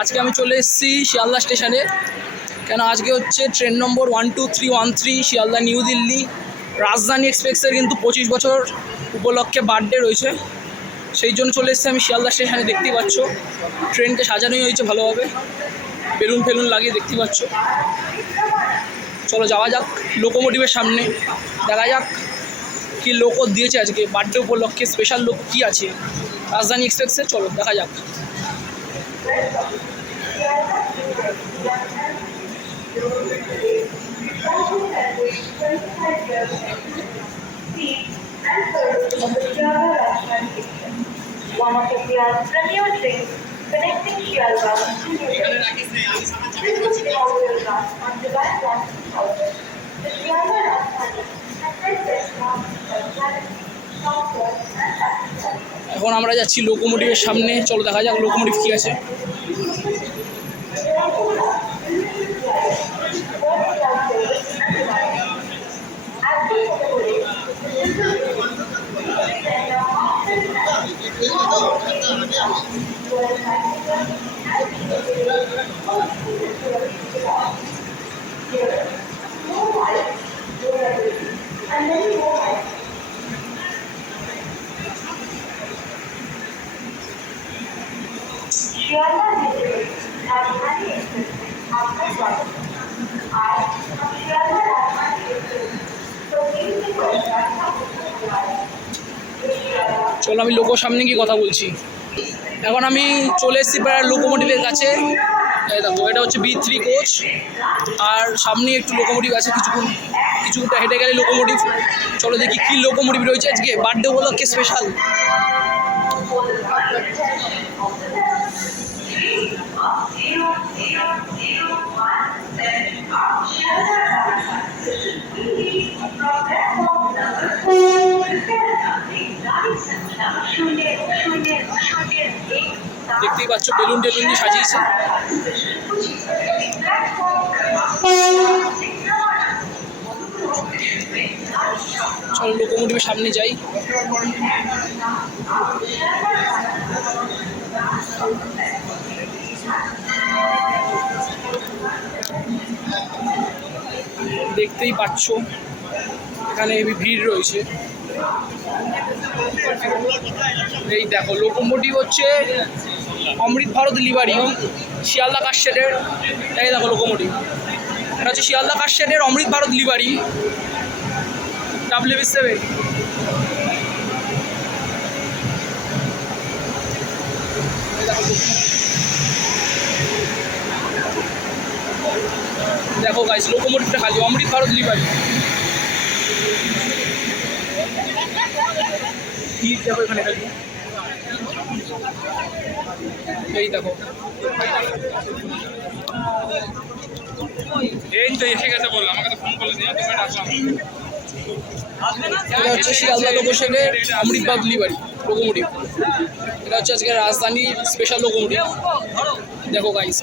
আজকে আমি চলে এসেছি শিয়ালদা স্টেশনে। কেন আজকে হচ্ছে ট্রেন নম্বর 12313 শিয়ালদা নিউ দিল্লি রাজধানী এক্সপ্রেসের কিন্তু 25 বছর উপলক্ষে বার্থডে রয়েছে, সেই জন্য চলে এসেছি আমি শিয়ালদা স্টেশনে। দেখতেই পাচ্ছ ট্রেনকে সাজানোই হয়েছে ভালোভাবে, বেলুন ফেলুন লাগিয়ে দেখতেই পাচ্ছ। চলো যাওয়া যাক লোকোমোটিভের সামনে, দেখা যাক কি লোকো দিয়েছে আজকে বার্থডে উপলক্ষে, স্পেশাল লোক কী আছে রাজধানী এক্সপ্রেসে। চলো দেখা যাক। One of India's premier trains connecting Shialda to New Delhi. On July 1, 2000, the Shialda Rajdhani has set benchmarks for quality, comfort and practicality. এখন আমরা যাচ্ছি লোকোমোটিভের সামনে, চলো দেখা যাক লোকোমোটিভ কী আছে। Shialda District Rajdhani Express आपका स्वागत है। आज हम शियालदा राजधानी एक्सप्रेस तो तीसरी परिवार का उत्सव हुआ है। চলো আমি লোকোর সামনে গিয়ে কথা বলছি। এখন আমি চলে এসেছি প্রায় লোকোমোটিভের কাছে। এই দেখো এটা হচ্ছে B3 কোচ, আর সামনে একটু লোকোমোটিভ আছে, কিছুটা হেঁটে গেলে লোকোমোটিভ। চলো দেখি কী লোকোমোটিভ রয়েছে আজকে বার্থডে উপলক্ষে স্পেশাল। দেখতেই পাচ্ছ বেলুন টেলুন দিয়ে সাজিয়েছে। চলো লোকোমোটিভের সামনে যাই। দেখতেই পাচ্ছ এখানে হেভি ভিড় রয়েছে। এই দেখো লোকোমোটিভ হচ্ছে অমৃত ভারত লিভারি শিয়ালদা কাশশেডের। এই দেখো লোকোমোটিভ, এটা হচ্ছে শিয়ালদা কাশশেডের অমৃত ভারত লিভারি WB7। দেখো গাইস লোকোমোটিভটা খালি অমৃত ভারত লিভারি। দেখো এখানে খালি এই দেখো, এই তো এসে গেছে বললাম, আমাকে তো ফোন করলে নিয়ে তুমি ডাকলাম। এটা হচ্ছে শিয়ালদা লোকেশনের অমৃত ভারত লিভারি লোকোমোটিভ। এটা হচ্ছে আজকে রাজধানী স্পেশাল লোকোমোটিভ। দেখো গাইস।